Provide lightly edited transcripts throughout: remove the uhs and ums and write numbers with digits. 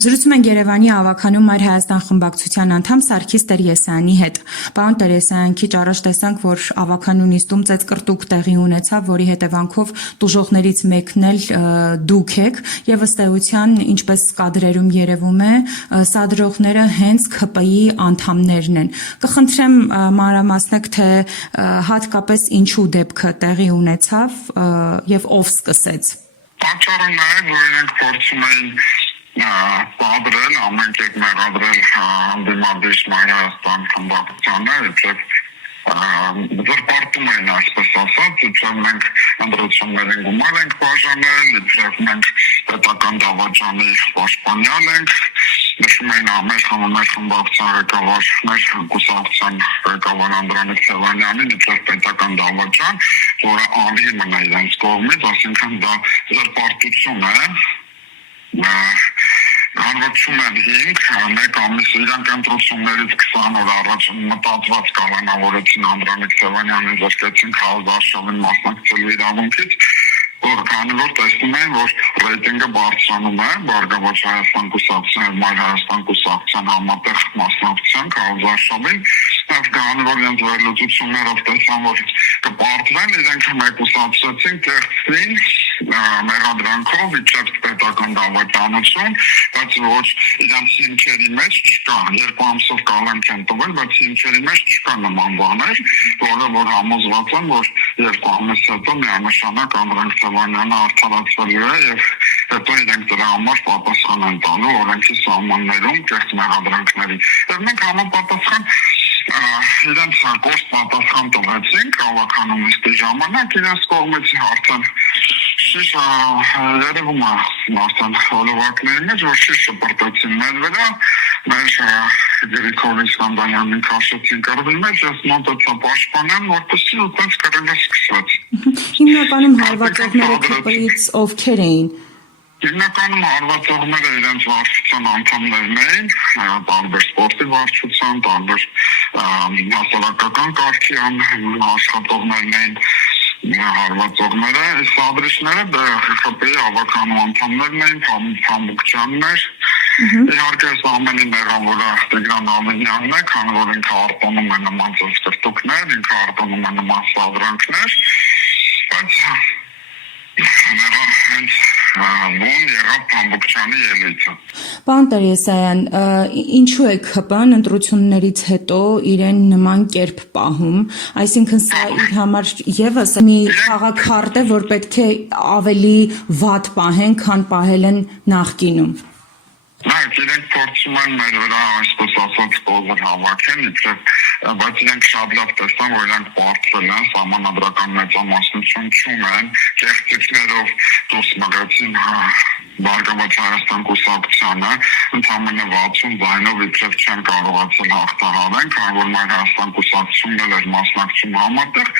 Զրուցում ենք Երևանի ավագանում Մայր Հայաստան խմբակցության անդամ Սարգիս Տեր-Եսայանի հետ։ Պարոն Տեր-Եսայան, քիչ առաջ տեսանք, որ ավագանու նիստում ծեծկռտուք տեղի ունեցավ, որի հետևանքով տուժողներից մեկն էլ դուք եք, եւ ըստ էության, ինչպես կադրերում երևում է, սադրողները հենց ՔՊ-ի անդամներն են։ Կխնդրեմ մանրամասնեք, թե հատկապես ինչու դեպքը տեղի ունեցավ եւ ով սկսեց։ Պատճառը նաեւ որ իրենք փորձում էին պատրել, ամեն կերպ մեղադրել դիմադիր Մայր Հայաստան խմբակցությանը, իբրև զրպարտում էին այսպես ասած, իբրև մենք ընտրություններին գումար ենք բաժանել, իբրև մենք պետական դավաճանի պաշտպանյալ ենք, նշում էին մեր խմբակցության ղեկավար, մեր կուսակցության ղեկավար Անդրանիկ Թևանյանին, իբրև պետական դավաճան, որը անհիմն է իրենց կողմից, այսինքն դա զրպարտություն է, Հանրություն են 5, մեկ ամիս իրանք ընտրություններից 20 օր առաջ մտածված կանոնավորեցին Անդրանիկ Թևանյանին, զրկեցին Քարոզ Արշավին մասնակցելու իրավունքից, որ քանի որ տեսնում են, որ ռեյտինգը բարձրանում է, Բարգավաճ Հայաստան կուսակցության եւ Մայր Հայաստան կուսակցության համատեղ մասնակցության Քարոզ Արշավին, եւ քանի որ իրենց վերլուծություններով տեսան, որ կբարձրեն, իրենք մեկուսացրեցին կեղծին մեղադրանքով իջած պետական դավաճանություն, բայց ոչ իրենց հիմքերի մեջ չկա, 2 ամսով կալանք են տվել, բայց հիմքերի մեջ չկա նման բաներ, որը որ համոզված են, որ 2 ամիս հետո միանշանակ Անդրանիկ Թևանյանը արդարացվելու է եւ հետո իրենք դրա համար պատասխան են տալու օրենքի սահմաններում կեղծ մեղադրանքների։ Եվ մենք համապատասխան իրենց կորս պատասխան տվեցինք ավագանու նիստի ժամանակ, իրենց կողմից արդեն շիշ երևում է արդեն հոլովակների մեջ, որ շիշ շպրտեցին մեր վրա, մեր Գրիգոր Իսկանդարյանին քաշեցին կռվի մեջ, ես մոտեցա պաշտպանեմ, որպեսզի ուտենց կռիվը սկսվեց։ Հիմնականում հարվածողները ԿՊ-ից ովքեր էին։ Հիմնականում հարվածողները իրենց վարչության անդամներն էին, տարբեր սպորտի վարչության, տարբեր հասարակական կարգի աշխատողներն էին հարվածողները, սադրիչները ԽՊ-ի ավագանու անդամներն էին, Փամբուկյաններ, իհարկե այս ամենի մեղավորը Տիգրան Ավենյանն է, քանի որ ինքը արտոնում է նման ծեծկռտուքներ, ինքը արտոնում է նման սադրանքներ, բայց հենց բուն եղավ Փամբուկյանի ելույթը։ Պարոն Տեր-Եսայան, ինչու է ՔՊ-ն ընտրություններից հետո իրեն նման կերպ պահում, այսինքն սա իր համար եւս մի խաղաքարտ է, որ պետք է ավելի վատ պահեն, քան պահել են նախկինում։ Բայց իրենք փորձում են մեր վրա այսպես ասած կողմը հավաքեն, իբրև բայց իրենք շատ լավ տեսան, որ իրենք պարտվել են, սահմանադրական մեծամասնություն չունեն, կեղծիքներով դուրս մղեցին Բարգավաճ Հայաստան կուսակցությանը, ընդամենը 60 ձայնով իբրև չեն կարողացել հաղթահարել, քանի որ Մայր Հայաստան կուսակցությունն էր մասնակցում համատեղ,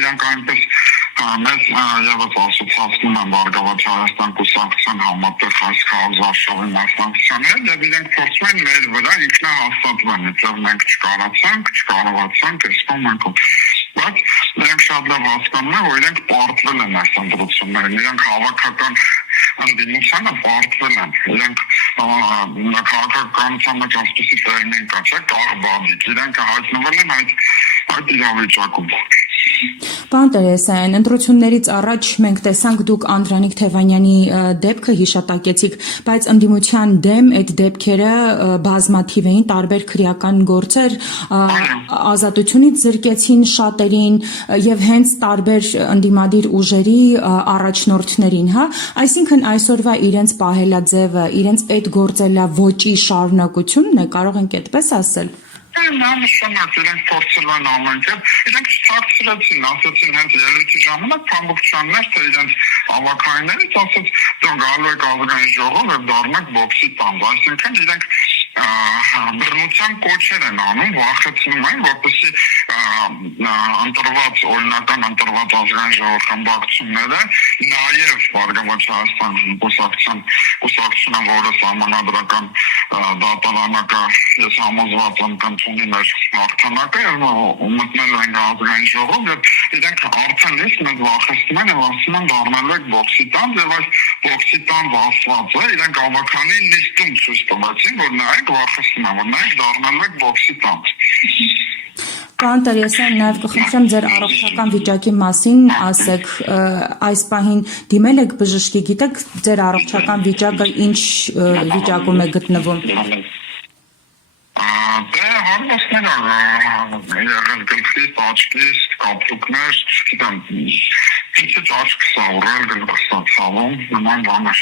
իրենք այնպես մեզ եւս ասոցիացնում են Բարգավաճ Հայաստան կուսակցության համատեղ այս Քարոզ Արշավի մասնակցության հետ եւ իրենք փորձում են մեր վրա ինքնահաստատվել, իբրև մենք չկարողացանք, այսքան մենք բայց իրենք շատ լավ հասկանում են, որ իրենք պարտվել են այս ընտրություններին, իրենք հավաքական ընդդիմությանը պարտվել են, իրենք քաղաքականության մեջ այսպիսի տերմին կա, չէ՞, կաղբաբիկ, իրենք հայտնվել են այդ իրավիճակում։ Պարոն Տեր-Եսայան, ընտրություններից առաջ մենք տեսանք դուք Անդրանիկ Թևանյանի դեպքը հիշատակեցիք, բայց ընդդիմության դեմ այդ դեպքերը բազմաթիվ էին, տարբեր քրեական գործեր, ազատությունից զրկեցին շատերին եւ հենց տարբեր ընդդիմադիր ուժերի առաջնորդներին, հա, այսինքն այսօրվա իրենց պահելաձևը, իրենց այդ գործելավոճի շարունակությունն է, կարող ենք այդպես ասել։ Նշանակ իրենք փորձել են ամեն կերպ, իրենք չթաքցրեցին, ասացին հենց ելույթի ժամանակ Փամբուկյաններ, թե իրենց ավագայիններից ասաց, դու գալու եք ազգային ժողով եւ դառնում եք բոքսի տանձ, այսինքն իրենք բռնության կոչեր են անում, վախեցնում են, որպեսզի օրինական ընտրված ազգային ժողով խմբակցությունները նաեւ Բարգավաճ Հայաստան կուսակցությունը, որը սահմանադրական դատարանակը ես համոզված եմ կընդունի մեր հաղթանակը եւ մտնելու են ազգային ժողով եւ իրենք արդեն իսկ մեզ վախեցնում են եւ ասում են դառնալու եք բոքսի տանձ եւ այս բոքսի տանձ ասվածը իրենք ավականի նիստում ցույց տվեցին, որ նայեք վախեցնում, որ նայեք դառնալու եք բոքսի տանց։ Պարոն Տրեսյան, նաև կխնդրեմ ձեր առողջական վիճակի մասին ասեք, այս պահին դիմել եք բժշկի, գիտեք ձեր առողջական վիճակը ինչ վիճակում է գտնվում։ Դե հարվածներ եղել գլխից, աչքից, կապտուկներ, չգիտեմ, ինչը աչքս աղուրել, գլխս ցավում, նման բաներ։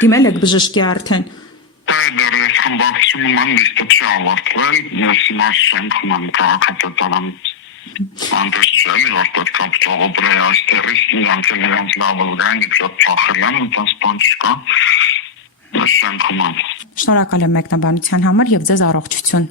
Դիմել եք բժշկի արդեն։ Դեռ ես խմբակցում եմ, լիստը չի ավարտվել, ես հիմա շենքում եմ քաղաքապետարան անդրս չեմ, որ պետք է փոխոբրե այստեղից իրանք էլ նրանց լավ զգան, իբրատ փախել են, այնպես բան չկա, ես շենքում եմ։ Շնորհակալ եմ մեկնաբանության համար եւ ձեզ առողջություն։